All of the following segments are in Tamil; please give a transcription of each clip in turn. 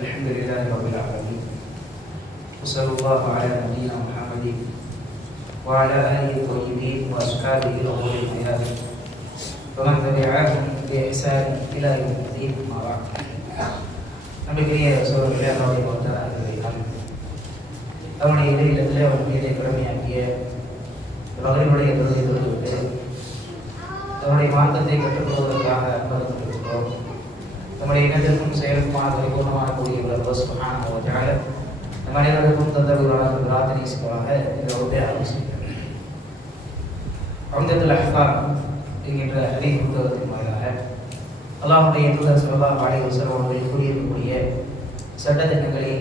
الحمد لله رب العالمين وصلى الله على نبينا محمد وعلى آله الطيبين وأصحابه الغر الميامين ومن تبعهم بإحسان إلى يوم الدين أما بعد. நம்பிக்கைய சோழர்களே, அவருடைய பக்தராக அவருடைய இடையிலே அவருடைய கடமையாக்கிய மகளிருடைய தொழிலை தொழில்விட்டு அவருடைய மார்க்கத்தை கற்றுக்கொள்வதற்காக அனுமதிக்கப்பட்டிருக்கிறோம். நம்முடைய இனத்திற்கும் செயலுக்குமான பரிபூர்ணமான கூடிய நம் அனைவருக்கும் தந்தவர்களாக பிரார்த்தனை செய்வாக இந்த வகுப்பை ஆலோசிக்கிறேன். அம்தத்துல் அஹ்காம் என்கின்ற ஹதீஸ் புத்தகத்தின் வாயிலாக அல்லாஹ்வுடைய தூதர் ஸல்லல்லாஹு அலைஹி வஸல்லம் அவர்கள் கூறியிருக்கக்கூடிய சட்டத்திட்டங்களை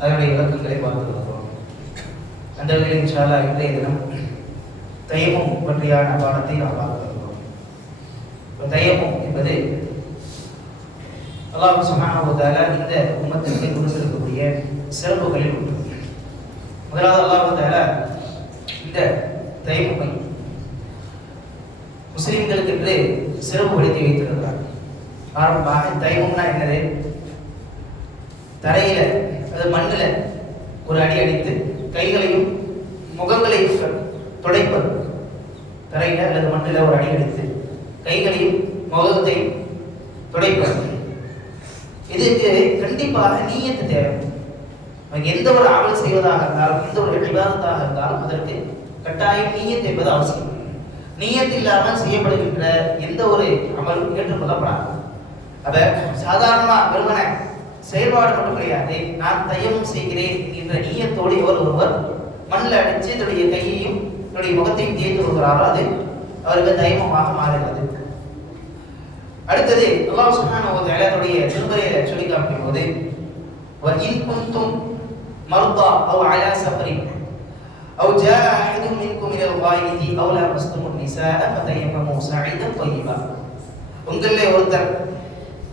அதனுடைய விளக்கங்களை பார்த்து வருகிறோம். அந்த வகையில் இன்ஷா அல்லாஹ் இன்றைய தினம் தயமும் பற்றியான பாடத்தை நாம் பார்க்க வருகிறோம். தயமும் என்பது அல்லாஹ் சுப்ஹானஹு வ தஆலா இந்த உம்மத்திற்கு கொடுத்திருக்கக்கூடிய சிறப்புகளில் ஒன்று. முதலாவது அல்லாஹ் தஆலா இந்த தயமுமை முஸ்லிம்களுக்கு என்று சிறப்புப்படுத்தி வைத்திருக்கிறார். ஆரம்பமாக தயமும்னா என்னது? தரையில அது மண்ணில் ஒரு அடி அடித்து கைகளையும் முகங்களையும் துடைப்பது. தரையில அல்லது மண்ணில் ஒரு அடி அடித்து கைகளையும் முகத்தையும் துடைப்பது. இதுக்கு கண்டிப்பாக நீயத்து தேவை. எந்த ஒரு அமல் செய்வதாக இருந்தாலும், எந்த ஒரு இபாதத்தாக இருந்தாலும் அதற்கு கட்டாயம் நீயத் என்பது அவசியம். நீயத் இல்லாமல் செய்யப்படுகின்ற எந்த ஒரு அமலும் ஏற்றுக்கொள்ளப்படாது. அத சாதாரணமா வெறுமன செயல்பாடு மட்டும் கிடையாது. நான் தயமும் செய்கிறேன் என்ற நீயத்தோடு ஒருவர் மண்ணில் அடித்து தன்னுடைய கையையும் தன்னுடைய முகத்தையும் தேய்த்து கொள்கிறாரோ அது அவருக்கு தயமமாக மாறுகிறது. அடுத்தது அல்லாஹ் சுப்ஹானஹு வ தஆலா தன்னுடைய திருமறையில சொல்லி காட்டும் போது வஇன் குன்தும் மர்தா அவ் அலா சஃபரின் அவ் ஜாஅ அஹதும் மின்கும் மினல் காயிதி அவ் லமஸ்துமுன் நிஸாஅ ஃபதயம்மமு ஸஈதன் தய்யிபா. உங்களிலே ஒருத்தர்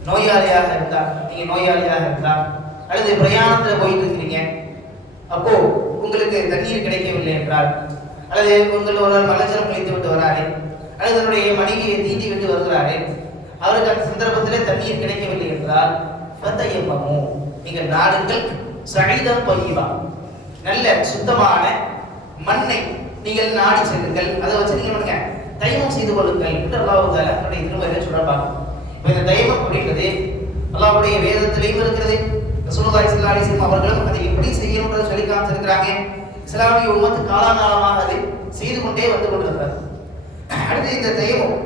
நோயாளியாக இருந்தார், நீங்க நோயாளியாக இருந்தார் அல்லது பிரயாணத்துல போயிட்டு இருக்கீங்க, அப்போ உங்களுக்கு தண்ணீர் கிடைக்கவில்லை என்றால், அல்லது உங்கள் ஒரு மலஜலம் கழித்து விட்டு வராரு, அல்லது தன்னுடைய மனைவியை தீண்டி விட்டு வருகிறாரு, அவருக்கு அந்த சந்தர்ப்பத்தில் தண்ணீர் கிடைக்கவில்லை என்றால் ஃபதயம்மமு, நீங்கள் நாடுங்கள் ஸஈதன் தய்யிபா, நல்ல சுத்தமான மண்ணை நீங்கள் நாடி செல்லுங்கள், அதை வச்சு நீங்க பண்ணுங்க தயமம் செய்து கொள்ளுங்கள் என்று அல்லாஹ் தஆலா தன்னுடைய திருமறையில சொல்றாங்க. இந்த தயமம் அப்படின்றது அல்லாஹ்வுடைய வேதத்திலேயும் இருக்கிறது. ரசூலுல்லாஹி ஸல்லல்லாஹு அலைஹி வஸல்லம் அவர்களும் அதை எப்படி செய்யணும்ன்றதை சொல்லி காமிச்சிருக்கிறாங்க. இஸ்லாமிய உம்மத்து காலாகாலமாக அதை செய்து கொண்டே வந்து கொண்டிருக்கிறது. அடுத்து இந்த தயமம்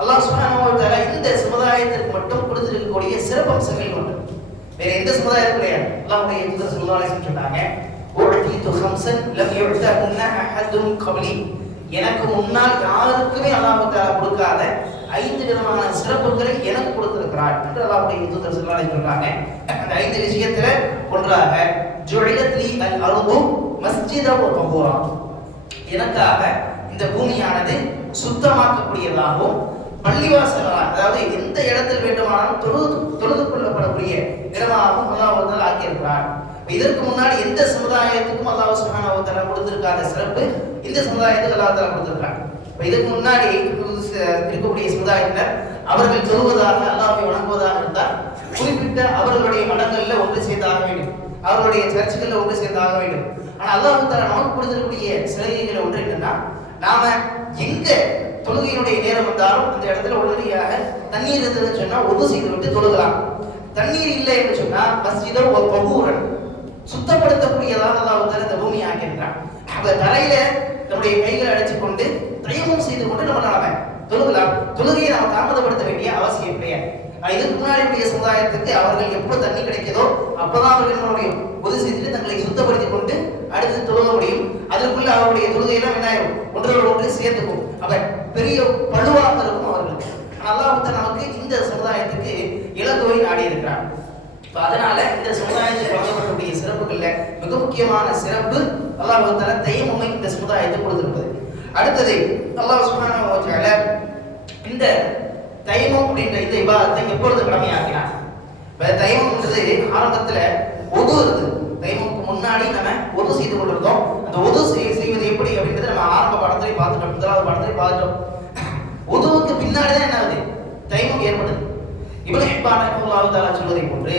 அல்லாஹ் சுப்ஹானஹு வ தஆலா இந்த சமுதாயத்திற்கு மட்டும் கொடுத்திருக்கக்கூடிய சிறப்பம்சங்கள் ஒன்று. வேற எந்த சமுதாயத்துக்கும் கிடையாது. அல்லாஹ்வுடைய தூதர் ஸல்லல்லாஹு அலைஹி வஸல்லம் சொன்னாங்க, உஅதீது ஹம்ஸன் லம் யு'தஹுன்ன அஹதுன் கப்லி, எனக்கு முன்னால் யாருக்குமே அல்லாஹ் தஆலா கொடுக்காத 5 விதமான சிறப்புகளை எனக்கு கொடுத்திருக்கிறார் என்று அல்லாஹ்வுடைய தூதர் ஸல்லல்லாஹு அலைஹி வஸல்லம் சொன்னாங்க. அந்த 5 விஷயத்துல ஒன்றாக ஜுஇலத் லி அல் அர்து மஸ்ஜிதா வ தஹூரா, எனக்காக இந்த பூமியானது சுத்தமாக்கக்கூடியதாகவும் பள்ளிவாசலாக, அதாவது எந்த இடத்தில் வேண்டுமானாலும் தொழுது கொள்ளப்படக்கூடிய இடமாகவும் அல்லாஹ் தஆலா ஆக்கியிருக்கிறார். இதற்கு முன்னாடி எந்த சமுதாயத்துக்கும் அல்லாஹ் சுப்ஹானஹு வ தஆலா கொடுத்திருக்காத சிறப்பு இந்த சமுதாயத்துக்கு அல்லாஹ் தஆலா கொடுத்திருக்கார். இதுக்கு முன்னாடி இருக்கக்கூடிய சமுதாயத்தினர் அவர்கள் தொழுவதாக அல்லாஹ்வை வணங்குவதாக இருந்தால் குறிப்பிட்ட அவர்களுடைய மடங்கள்ல ஒன்று சேர்ந்தாக வேண்டும், அவர்களுடைய சர்ச்சுகள்ல ஒன்று சேர்ந்தாக வேண்டும். ஆனா அல்லாஹ் தஆலா நமக்கு கொடுத்திருக்கக்கூடிய சலுகைகள் ஒன்று என்னன்னா, நாம எங்க தொழுகையினுடைய நேரம் வந்தாலும் அந்த இடத்துல உடனடியாக தண்ணீர் இருந்ததுன்னு சொன்னா ஒது செய்து விட்டு தொழுகலாம். தண்ணீர் இல்லை என்று சொன்னா மஸ்ஜிதா வ தஹூரன், சுத்தப்படுத்தக்கூடியதாக அல்லாஹ் தஆலா இந்த பூமியை ஆக்கியிருக்கிறான். அந்த தரையில நம்முடைய கைகளை அடிச்சுக் கொண்டு தயமம் செய்து கொண்டு நம்ம தொழுகலாம். தொழுகையை நாம் தாமதப்படுத்த வேண்டிய அவசியம் கிடையாது. இதுக்கு முன்னாடி சமுதாயத்துக்கு அவர்கள் எப்போ தண்ணி கிடைக்குதோ அப்பதான் அவர்கள் என்ன முடியும், பொது செய்துட்டு தங்களை சுத்தப்படுத்திக் கொண்டு அடுத்து தொழுக முடியும். அதற்குள்ள அவருடைய தொழுகையெல்லாம் என்ன ஆயிரும், ஒன்றோடு ஒன்று சேர்ந்துக்கும். அப்ப பெரிய பழுவாக இருக்கும் அவர்களுக்கு. அல்லாஹ் நமக்கு இந்த சமுதாயத்துக்கு இலகுவை நாடி இருக்கிறான். அதனால இந்த சமுதாயத்தில் வழங்கப்படக்கூடிய சிறப்புகள்ல மிக முக்கியமான சிறப்பு அல்லாஹ் தஆலா தயமுமை இந்த சமுதாயத்துக்கு கொடுத்திருப்பது. அடுத்தது அல்லாஹ் சுப்ஹானஹு வ தஆலா இந்த தயமம் அப்படின்ற இந்த இபாதத்தை எப்பொழுது கடமையாக்கினார்? தயமம்ன்றது ஆரம்பத்துல ஒது இருக்கு. தயமத்துக்கு முன்னாடி நம்ம ஒது செய்து கொண்டிருந்தோம். அந்த ஒது செய்வது எப்படி அப்படின்றது நம்ம ஆரம்ப பாடத்திலே பார்த்துட்டோம், முதலாவது பாடத்திலே பார்த்துட்டோம். ஒதுவுக்கு பின்னாடிதான் என்ன ஆகுது, தயமம் ஏற்படுது. இப்னு ஹிப்பான் ரஹ்மத்துல்லாஹி தஆலா சொல்வதை போன்று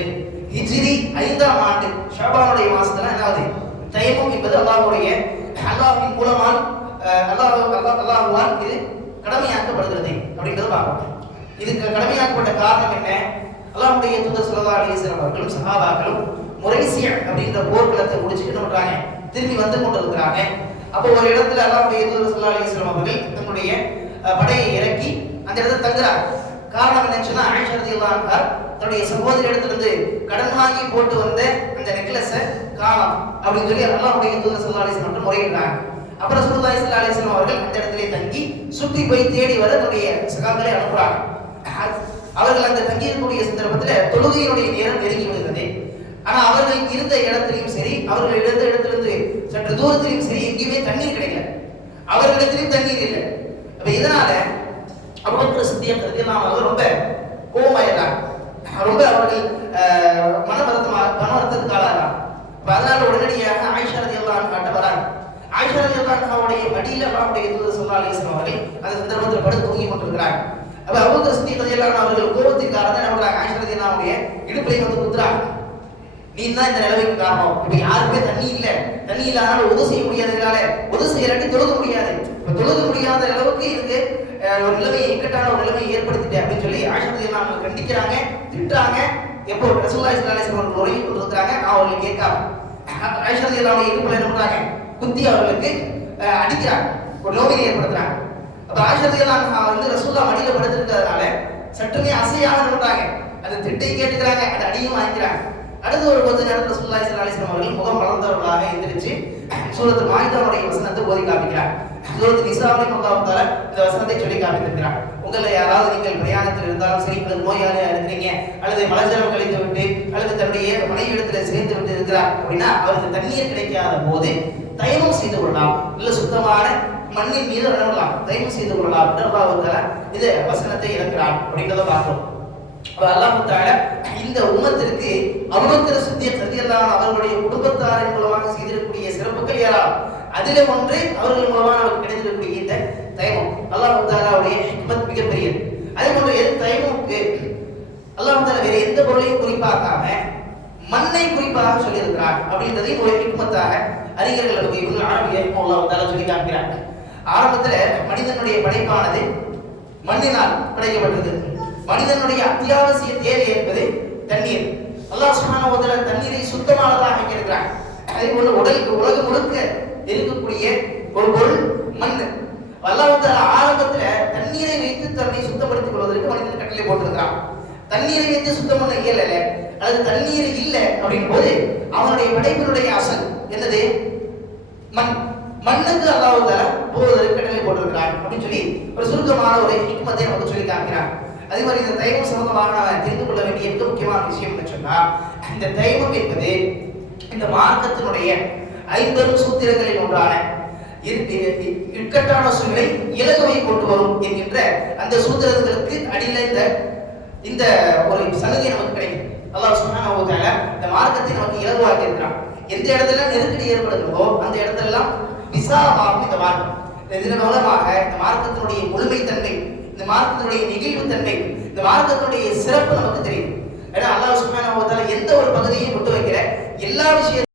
ஹிஜ்ரி 5ஆம் ஆண்டு ஷாபானுடைய மாசத்துல என்னாவது தயமம் என்பது அல்லாஹ்வின் மூலமால் அல்லாஹ்வால் இது கடமையாக்கப்படுகிறது அப்படின்றத பார்க்கணும். இதுக்கு கடமையாக்கப்பட்ட காரணம் என்ன? அல்லாஹ்வுடைய தூதர் ஸல்லல்லாஹு அலைஹி வஸல்லம் அவர்களும் சஹாபாக்களும் முரைசியா அப்படின்ற போர்க்களத்தை முடிச்சுட்டு என்ன பண்றாங்க, திரும்பி வந்து கொண்டிருக்கிறாங்க. அப்போ ஒரு இடத்துல அல்லாஹ்வுடைய தூதர் ஸல்லல்லாஹு அலைஹி வஸல்லம் அவர்கள் தன்னுடைய படையை இறக்கி அந்த இடத்துல தங்குறாங்க. காரணம் என்னச்சுன்னா, ஆயிஷா ரலியல்லாஹு அன்ஹா தன்னுடைய சகோதரி இடத்திலிருந்து கடன் வாங்கி போட்டு வந்த அந்த நெக்லஸை காணோம் அப்படின்னு சொல்லி அல்லாஹ்வுடைய தூதர் ஸல்லல்லாஹு அலைஹி வஸல்லம் முறையிடுறாங்க. அப்புறம் ரசூலுல்லாஹி ஸல்லல்லாஹு அலைஹி வஸல்லம் அவர்கள் அந்த இடத்திலே தங்கி சுற்றி போய் தேடி வர தன்னுடைய சகாக்களை அனுப்புறாங்க. அவர்கள் அந்த தங்கி இருக்கக்கூடிய சந்தர்ப்பத்தில் தொழுகையினுடைய நேரம் நெருங்கி விடுகிறது. ஆனா அவர்கள் இருந்த இடத்திலையும் சரி, அவர்கள் இருந்த இடத்திலிருந்து சற்று தூரத்திலையும் சரி எங்கேயுமே தண்ணீர் கிடைக்கல. அவர்களிடத்திலும் தண்ணீர் இல்லை. அப்ப இதனால அபூபக்கர் சித்திக் ரலியல்லாஹு அன்ஹு ரொம்ப கோபமாயிடுறாங்க. ரொம்ப அவர்கள் மனவருத்தத்துக்கு ஆளாகிறாங்க. அதனால உடனடியாக ஆயிஷா ரலியல்லாஹு அன்ஹா வராங்க. ஆயிஷா ரலியல்லாஹு அன்ஹாவுடைய மடியில அல்லாஹ்வுடைய தூதர் ஸல்லல்லாஹு அலைஹி வஸல்லம் அவர்கள் அந்த சந்தர்ப்பத்தில் படுத்து தூங்கி கொண்டிருக்கிறாங்க. அப்ப அபூபக்கர் சித்திக் ரலியல்லாஹு அன்ஹு அவர்கள் கோபத்தின் காரணம் என்ன பண்றாங்க, ஆயிஷா ரலியல்லாஹு அன்ஹாவுடைய இடுப்பிலே வந்து குத்துறாங்க. நீ தான் இந்த நிலைமைக்கு காரணம். இப்ப யாருமே தண்ணி இல்லாதனால உதவி செய்ய முடியாதனால உதவி செய்யலாட்டி தொழுக முடியாது. இப்ப தொழுக முடியாத அளவுக்கு இதுக்கு ஒரு நிலைமையை இக்கட்டான ஒரு நிலைமையை ஏற்படுத்திட்டேன் அப்படின்னு சொல்லி ஆயிஷா ரலியல்லாஹு அன்ஹா கண்டிக்கிறாங்க, திட்டுறாங்க. எப்போ ரசூலுல்லாஹி ஸல்லல்லாஹு அலைஹி வஸல்லம் முறையை கொண்டிருக்கிறாங்க. அவர்கள் கேட்காம ஆயிஷா ரலியல்லாஹு அன்ஹா இடுப்புல என்ன பண்றாங்க, குத்தி அவர்களுக்கு அடிக்கிறாங்க, ஒரு நோயை ஏற்படுத்துறாங்க. அப்ப ஆயிஷா ரலியல்லாஹு அன்ஹா வந்து ரசூலுல்லாஹ் மடியில படுத்திருக்கிறதுனால சற்றுமே அசையாம பண்றாங்க. அந்த திட்டை கேட்டுக்கிறாங்க, அந்த அடியும் வாங்கிக்கிறாங்க. அடுத்து ஒரு கொஞ்ச நேரத்தில் ரசூலுல்லாஹி ஸல்லல்லாஹு அலைஹி வஸல்லம் அவர்கள் முகம் மலர்ந்தவர்களாக எந்திரிச்சு சூரத்துல் மாயிதாவுடைய வசனத்தை ஓதி காமிக்கிறார். சூரத்துல் நிசாவிலும் அல்லாஹ் தஆலா இந்த வசனத்தை சொல்லி காமிக்கிறார். உங்களை யாராவது நீங்கள் பிரயாணத்தில் இருந்தாலும் சரி, அல்லது நோயாளியா இருக்கிறீங்க, அல்லது மலஜலம் கழித்து விட்டு, அல்லது தன்னுடைய மனைவியிடத்தில் சேர்ந்து விட்டு இருக்கிறார் அப்படின்னா அவருக்கு தண்ணீர் கிடைக்காத போது தயமம் செய்து கொள்ளலாம், இல்ல சுத்தமான மண்ணின் மீது விடலாம், தயமம் செய்து கொள்ளலாம் என்று அல்லாஹ் தஆலா இந்த வசனத்தை இறக்கிறார் அப்படின்றத பார்க்கிறோம். அல்லாஹ் தஆலா இந்த உம்மத்திற்கு அபூபக்கர் சித்திக் ரலியல்லாஹு அன்ஹு அவர்களுடைய குடும்பத்தாரின் மூலமாக செய்திருக்கக்கூடிய சிறப்புகள் ஏராளம். அதிலே ஒன்று அவர்கள் மூலமாக நமக்கு கிடைத்திருக்கக்கூடிய இந்த தயமம். அல்லாஹ் தஆலாவுடைய ஹிக்மத் மிகப்பெரியது. அதே போன்று தயமுக்கு அல்லாஹ் தஆலா வேற எந்த பொருளையும் குறிப்பாக்காம மண்ணை குறிப்பாக சொல்லியிருக்கிறார் அப்படின்றதை ஒரு ஹிக்மத்தாக அறிஞர்கள் நமக்கு இப்னு அரபி அல்லாஹ் தஆலா சொல்லி காண்கிறார். ஆரம்பத்தில் மனிதனுடைய படைப்பானது மண்ணினால் படைக்கப்பட்டது. மனிதனுடைய அத்தியாவசிய தேவை என்பது தண்ணீர். அல்லாஹ் சுப்ஹானஹு வ தஆலா தண்ணீரை சுத்தமானதாக ஆக்கியிருக்கிறார். அதே போல உலகம் முழுக்க இருக்கக்கூடிய ஒரு பொருள் மண். அல்லாஹ் தஆலா ஆரம்பத்துல தண்ணீரை வைத்து தன்னை சுத்தப்படுத்திக் கொள்வதற்கு மனிதன் கட்டளை போட்டிருக்கிறான். தண்ணீரை வைத்து சுத்தம் பண்ண இயலல, அல்லது தண்ணீர் இல்லை அப்படின் போது அவனுடைய படைப்பினுடைய அசல் என்னது, மண். மண்ணுக்கு அல்லாஹ் தஆலா போவதற்கு கட்டளை போட்டிருக்கிறான் அப்படின்னு சொல்லி ஒரு சுருக்கமான ஒரு ஹிக்மத்தை நமக்கு சொல்லி காமிக்கிறான். அதே மாதிரி இந்த தைமம் சம்பந்தமாக நாம் தெரிந்து கொள்ள வேண்டிய மிக முக்கியமான விஷயம் என்ன சொன்னா, இந்த தைமம் என்பது இந்த மார்க்கத்தினுடைய ஐம்பெரும் சூத்திரங்களில் ஒன்றான இக்கட்டான சூழ்நிலை இலகுவை கொண்டு வரும் என்கின்ற அந்த சூத்திரங்களுக்கு அடியில் இந்த ஒரு சலுகை நமக்கு கிடைக்கும். அல்லாஹ் சுப்ஹானஹு வ தஆலா இந்த மார்க்கத்தை நமக்கு இலகுவாக்கி இருக்கிறான். எந்த இடத்துல நெருக்கடி ஏற்படுகிறதோ அந்த இடத்தெல்லாம் விசாலமாகும் இந்த மார்க்கம். இதன் மூலமாக இந்த மார்க்கத்தினுடைய முழுமைத்தன்மை, இந்த மார்க்கத்தினுடைய நெகிழ்வுத்தன்மை, இந்த மார்க்கத்தினுடைய சிறப்பு நமக்கு தெரியும். ஏன்னா அல்லாஹ் சுப்ஹானஹு வ தஆலா எந்த ஒரு பகுதியையும் விட்டு வைக்கிற எல்லா விஷயத்தையும்